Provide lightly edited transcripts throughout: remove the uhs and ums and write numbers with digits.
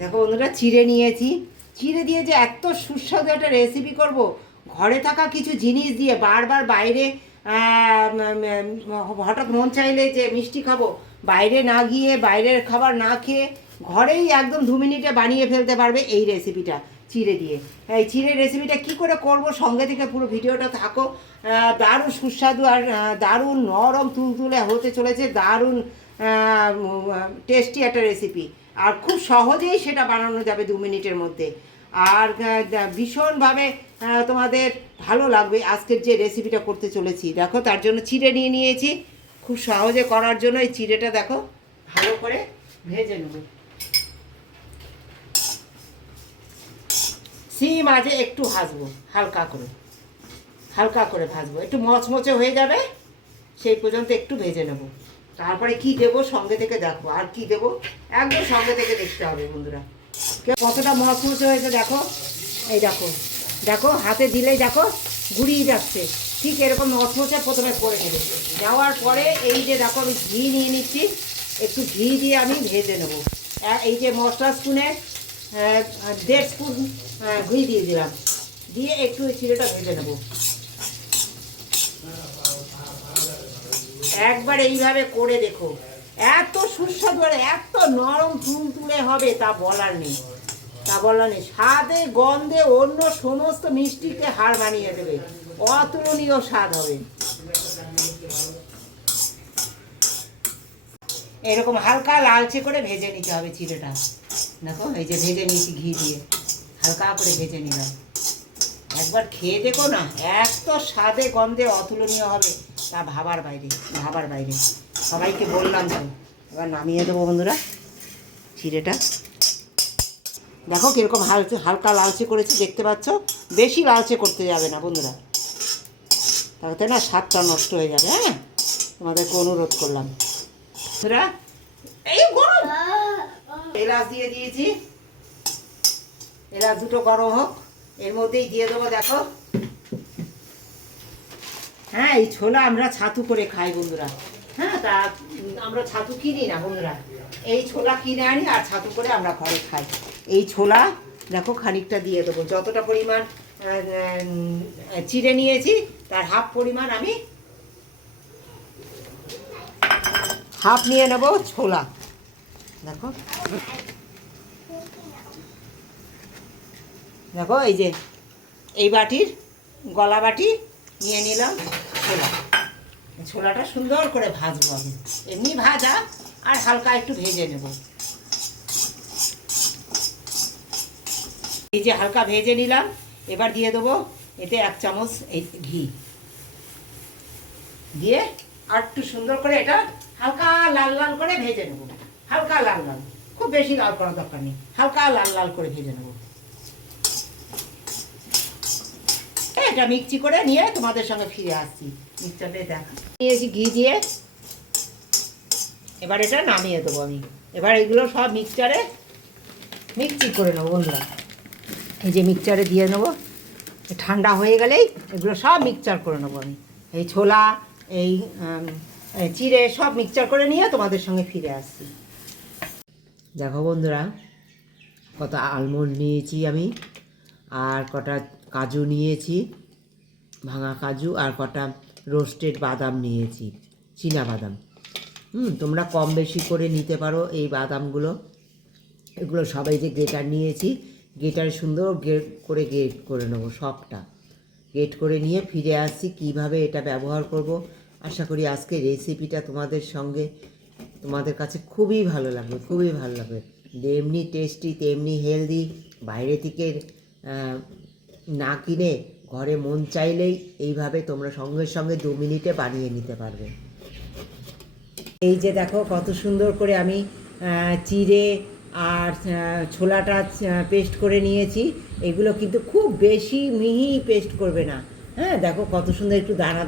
দেখো বন্ধুরা, চিড়ে নিয়েছি। চিড়ে দিয়ে যে এত সুস্বাদু একটা রেসিপি করব, ঘরে থাকা কিছু জিনিস দিয়ে বারবার বাইরে হঠাৎ মন চাইলে যে মিষ্টি খাবো, বাইরে না গিয়ে বাইরের খাবার না খেয়ে ঘরেই একদম 2 মিনিটে বানিয়ে ফেলতে পারবে এই রেসিপিটা চিড়ে দিয়ে। এই চিড়ে রেসিপিটা কি করে করব, সঙ্গে থেকে পুরো ভিডিওটা থাকো। দারুণ সুস্বাদু আর দারুণ নরম তুলতুলে হতে চলেছে, দারুণ টেস্টি একটা রেসিপি। আর খুব সহজেই সেটা বানানো যাবে 2 মিনিটের মধ্যে। আর ভীষণভাবে তোমাদের ভালো লাগবে আজকের যে রেসিপিটা করতে চলেছি। দেখো, তার জন্য চিড়ে নিয়ে নিয়েছি। খুব সহজে করার জন্য এই চিড়েটা দেখো ভালো করে ভেজে নেব। সিম আজে একটু ভাজবো, হালকা করে ভাজবো, একটু মচমচে হয়ে যাবে সেই পর্যন্ত একটু ভেজে নেব। তারপরে কি দেবো সঙ্গে থেকে দেখো, আর কি দেবো একদম সঙ্গে থেকে দেখতে হবে বন্ধুরা। কতটা মচমচে হয়েছে দেখো, এই দেখো দেখো হাতে দিলেই দেখো গুড়িয়ে যাচ্ছে। ঠিক এরকম মচমচে প্রথমে করে নেবে। নেওয়ার পরে এই যে দেখো আমি ঘি নিয়ে নিচ্ছি, একটু ঘি দিয়ে আমি ভেজে নেব। এই যে মশলা স্পুনে 1.5 স্পুন ঘি দিয়ে দিলাম, দিয়ে একটু চিড়েটা ভেজে নেব। একবার এইভাবে করে দেখো, এত সুস্বাদু আর এত নরম তুলতুলে হবে তা বলার নেই। স্বাদে গন্ধে অন্য সমস্ত মিষ্টিকে হার মানিয়ে দেবে, অতুলনীয় স্বাদ হবে। এরকম হালকা লালচে করে ভেজে নিতে হবে চিড়েটা। দেখো এই যে ভেজে নিয়েছি ঘি দিয়ে, হালকা করে ভেজে নিলাম। একবার খেয়ে দেখো না, এত স্বাদে গন্ধে অতুলনীয় হবে তা ভাবার বাইরে। সবাইকে বললাম তো। এবার নামিয়ে দেবো বন্ধুরা চিড়েটা। দেখো কীরকম হালকা লালচে করেছি, দেখতে পাচ্ছ? বেশি লালচে করতে যাবে না বন্ধুরা, তাতে না স্বাদটা নষ্ট হয়ে যাবে। হ্যাঁ, তোমাদেরকে অনুরোধ করলাম বন্ধুরা। এই গরম এলাচ দিয়ে দিয়েছি, এলাচ দুটো গরম হোক, এর মধ্যেই দিয়ে দেবো দেখো। হ্যাঁ, এই ছোলা আমরা ছাতু করে খাই বন্ধুরা। হ্যাঁ, তা আমরা ছাতু কিনি না বন্ধুরা, এই ছোলা কিনে আনি আর ছাতু করে আমরা ঘরে খাই। এই ছোলা দেখো খানিকটা দিয়ে দেবো, যতটা পরিমাণ চিড়ে নিয়েছি তার হাফ পরিমাণ আমি হাফ নিয়ে নেব ছোলা। দেখো দেখো এই যে এই বাটির গলা বাটি নিয়ে নিলাম ছোলা। ছোলাটা সুন্দর করে ভাজবো আমি, এমনি ভাজা আর হালকা একটু ভেজে নেব। এই যে হালকা ভেজে নিলাম, এবার দিয়ে দেবো এতে 1 চামচ এই ঘি দিয়ে আর একটু সুন্দর করে এটা হালকা লাল লাল করে ভেজে নেব। হালকা লাল, খুব বেশি লাল করার দরকার নেই, হালকা লাল করে ভেজে নেব। এটা মিক্সি করে নিয়ে তোমাদের সঙ্গে ফিরে আসছি। মিক্সচারে দেখা নিয়েছি ঘি দিয়ে, এবার এটা নামিয়ে দেবো আমি। এবার এগুলো সব মিক্সচারে মিক্সি করে নেবো বন্ধুরা। এই যে মিক্সচারে দিয়ে নেবো, ঠান্ডা হয়ে গেলেই এগুলো সব মিক্সচার করে নেবো আমি। এই ছোলা এই চিড়ে সব মিক্সচার করে নিয়ে তোমাদের সঙ্গে ফিরে আসছি। দেখো বন্ধুরা, কত আলমন্ড নিয়েছি আমি, আর কটা কাজু নিয়েছি, ভাঙা কাজু, আর কটা রোস্টেড বাদাম নিয়েছি, চীনা বাদাম। তোমরা কম বেশি করে নিতে পারো এই বাদামগুলো। এগুলো সবাই যে গ্রেটার নিয়েছি, গ্রেটারে সুন্দর গ্রেট করে নেবো সবটা। গ্রেট করে নিয়ে ফিরে আসছি কিভাবে এটা ব্যবহার করব। আশা করি আজকে রেসিপিটা তোমাদের কাছে খুবই ভালো লাগবে। যেমনি টেস্টি তেমনি হেলদি। বাইরে থেকে না কিনে ঘরে মন চাইলেই এইভাবে তোমরা সঙ্গে 2 মিনিটে বানিয়ে নিতে পারবে। এই যে দেখো কত সুন্দর করে আমি চিড়ে আর ছোলাটা পেস্ট করে নিয়েছি। এগুলো কিন্তু খুব বেশি মিহি পেস্ট করবে না। হ্যাঁ, দেখো কত সুন্দর একটু দানা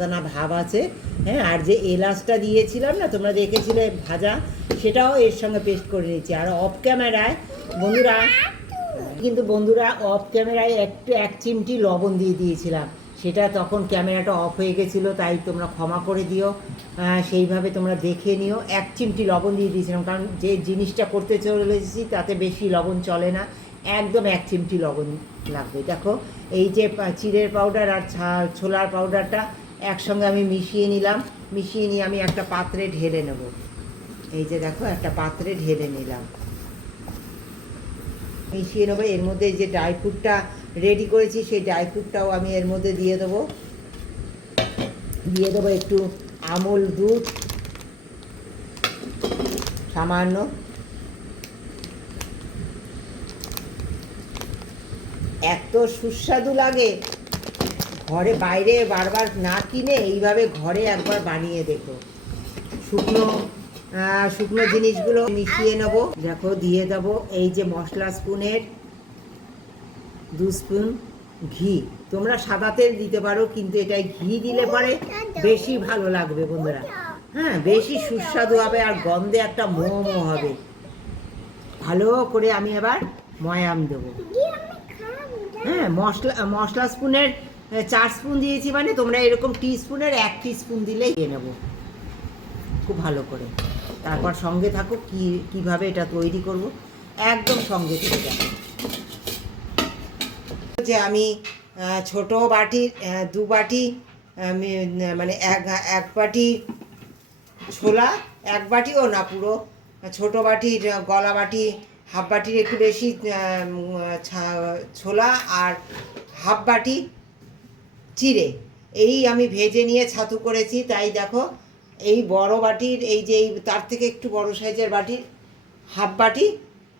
দানা ভাব আছে। হ্যাঁ, আর যে এলাচটা দিয়েছিলাম না, তোমরা দেখেছিলে ভাজা, সেটাও এর সঙ্গে পেস্ট করে নিয়েছি। আর অফ ক্যামেরায় বন্ধুরা অফ ক্যামেরায় একটু 1 চিমটি লবণ দিয়ে দিয়েছিলাম, সেটা তখন ক্যামেরাটা অফ হয়ে গেছিলো, তাই তোমরা ক্ষমা করে দিও। সেইভাবে তোমরা দেখে নিও। 1 চিমটি লবণ দিয়ে দিয়েছিলাম, কারণ যে জিনিসটা করতে চলেছি তাতে বেশি লবণ চলে না, একদম 1 চিমটি লবণ লাগবে। দেখো এই যে চিড়ের পাউডার আর ছোলার পাউডারটা একসঙ্গে আমি মিশিয়ে নিলাম। মিশিয়ে নিয়ে আমি একটা পাত্রে ঢেলে নেব। এই যে দেখো একটা পাত্রে ঢেলে নিলাম, মিশিয়ে নেবো। এর মধ্যে যে ড্রাই ফ্রুটটা রেডি করেছি সেই ড্রাই ফ্রুটটাও আমি এর মধ্যে দিয়ে দেবো। দিয়ে দেবো একটু আমুল দুধ সামান্য, এত সুস্বাদু লাগে, ঘরে বাইরে বারবার না কিনে এইভাবে ঘরে একবার বানিয়ে দেখো। শুকনো শুকনো জিনিসগুলো মিশিয়ে নেবো। দেখো দিয়ে দেবো এই যে মশলা স্পুনের 2 স্পুন ঘি। তোমরা সাদা তেল দিতে পারো, কিন্তু এটাই ঘি দিলে পরে বেশি ভালো লাগবে বন্ধুরা। হ্যাঁ, বেশি সুস্বাদু হবে আর গন্ধে একটা মোমো হবে। ভালো করে আমি এবার ময়াম দেবো। হ্যাঁ, মশলা স্পুনের 4 স্পুন দিয়েছি, মানে তোমরা এরকম টিস্পুনের 1 টিস্পুন দিলেই দিয়ে নেবো খুব ভালো করে। তারপর সঙ্গে থাকো কিভাবে এটা তৈরি করব, একদম সঙ্গে থেকে দেখো। যে আমি ছোট বাটির 2 বাটি মানে এক বাটি ছোলা, 1 বাটিও না, পুরো ছোট বাটির গলা বাটি, হাফ বাটির একটু বেশি ছোলা আর হাফ বাটি চিড়ে, এই আমি ভেজে নিয়ে ছাতু করেছি। তাই দেখো এই বড় বাটির এই যে তার থেকে একটু বড় সাইজের বাটির হাফ বাটি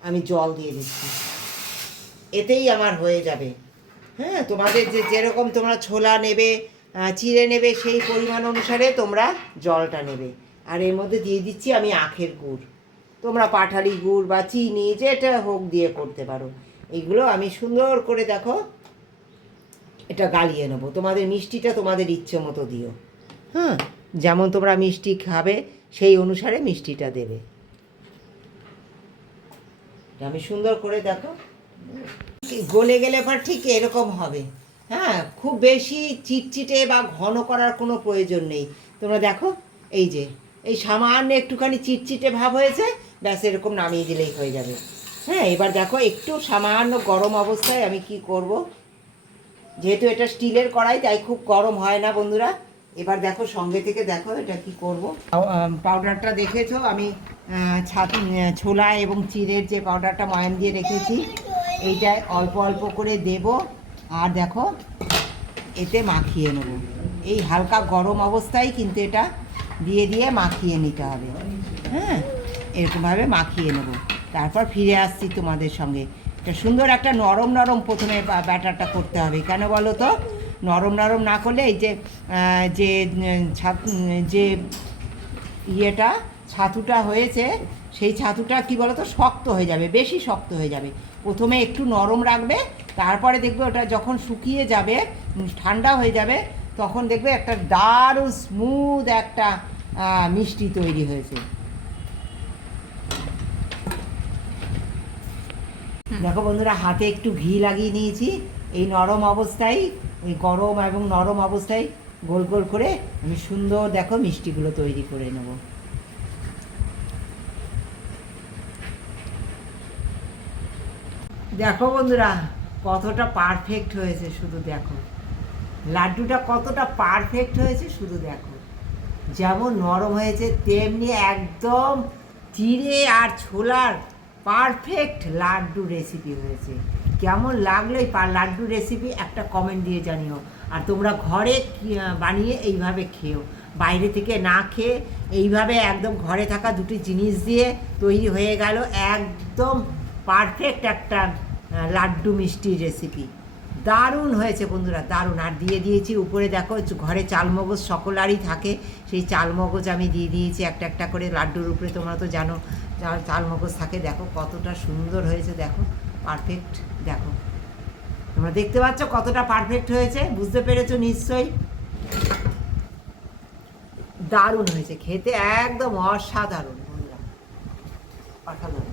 আমি জল দিয়ে দিচ্ছি, এতেই আমার হয়ে যাবে। হ্যাঁ, তোমাদের যেরকম তোমরা ছোলা নেবে, চিড়ে নেবে, সেই পরিমাণ অনুসারে তোমরা জলটা নেবে। আর এর মধ্যে দিয়ে দিচ্ছি আমি আখের গুড়। তোমরা পাটালি গুড় বা চিনি যেটা হোক দিয়ে করতে পারো। এইগুলো আমি সুন্দর করে দেখো এটা গালিয়ে নেবো। তোমাদের মিষ্টিটা তোমাদের ইচ্ছে মতো দিও। হ্যাঁ, যেমন তোমরা মিষ্টি খাবে সেই অনুসারে মিষ্টিটা দেবে। আমি সুন্দর করে দেখো গলে গেলে পর ঠিক এরকম হবে। হ্যাঁ, খুব বেশি চিটচিটে বা ঘন করার কোনো প্রয়োজন নেই। তোমরা দেখো এই যে এই সামান্য একটুখানি চিটচিটে ভাব হয়েছে, ব্যাস এরকম নামিয়ে দিলেই হয়ে যাবে। হ্যাঁ, এবার দেখো একটু সামান্য গরম অবস্থায় আমি কি করব, যেহেতু এটা স্টিলের কড়াই তাই খুব গরম হয় না বন্ধুরা। এবার দেখো সঙ্গে থেকে দেখো এটা কি করব। পাউডারটা দেখেছো আমি ছোলা এবং চিড়ের যে পাউডারটা ময়াম দিয়ে রেখেছি, এইটায় অল্প অল্প করে দেব। আর দেখো এতে মাখিয়ে নেব। এই হালকা গরম অবস্থায় কিন্তু এটা দিয়ে দিয়ে মাখিয়ে নিতে হবে। হ্যাঁ, এরকমভাবে মাখিয়ে নেব। তারপর ফিরে আসছি তোমাদের সঙ্গে। এটা সুন্দর একটা নরম নরম প্রথমে ব্যাটারটা করতে হবে। কেন বলো তো? নরম নরম না করলে এই যে যে ইয়েটা ছাতুটা হয়েছে, সেই ছাতুটা কি বলো তো শক্ত হয়ে যাবে, বেশি শক্ত হয়ে যাবে। প্রথমে একটু নরম রাখবে, তারপরে দেখবে ওটা যখন শুকিয়ে যাবে, ঠান্ডা হয়ে যাবে, তখন দেখবে একটা দারুণ স্মুথ একটা মিষ্টি তৈরি হয়েছে। দেখো বন্ধুরা, হাতে একটু ঘি লাগিয়ে নিয়েছি। এই নরম অবস্থায়, এই গরম এবং নরম অবস্থায় গোল গোল করে আমি সুন্দর দেখো মিষ্টিগুলো তৈরি করে নেব। দেখো বন্ধুরা কতটা পারফেক্ট হয়েছে, শুধু দেখো লাড্ডুটা কতটা পারফেক্ট হয়েছে, শুধু দেখো। যেমন নরম হয়েছে তেমনি একদম চিড়ে আর ছোলার পারফেক্ট লাড্ডু রেসিপি হয়েছে। কেমন লাগলো এই লাড্ডু রেসিপি একটা কমেন্ট দিয়ে জানিও। আর তোমরা ঘরে বানিয়ে এইভাবে খেও, বাইরে থেকে না খেয়ে এইভাবে একদম ঘরে থাকা দুটি জিনিস দিয়ে তৈরি হয়ে গেল একদম পারফেক্ট একটা লাড্ডু মিষ্টির রেসিপি। দারুণ হয়েছে বন্ধুরা, দারুণ। আর দিয়ে দিয়েছি উপরে দেখো, ঘরে চালমগজ সকলারই থাকে, সেই চালমগজ আমি দিয়ে দিয়েছি একটা একটা করে লাড্ডুর উপরে। তোমরা তো জানো চালমগজ থাকে। দেখো কতটা সুন্দর হয়েছে, দেখো পারফেক্ট। দেখো তোমরা দেখতে পাচ্ছ কতটা পারফেক্ট হয়েছে, বুঝতে পেরেছো নিশ্চয়ই। দারুণ হয়েছে খেতে, একদম অসাধারণ বন্ধুরা, অসাধারণ।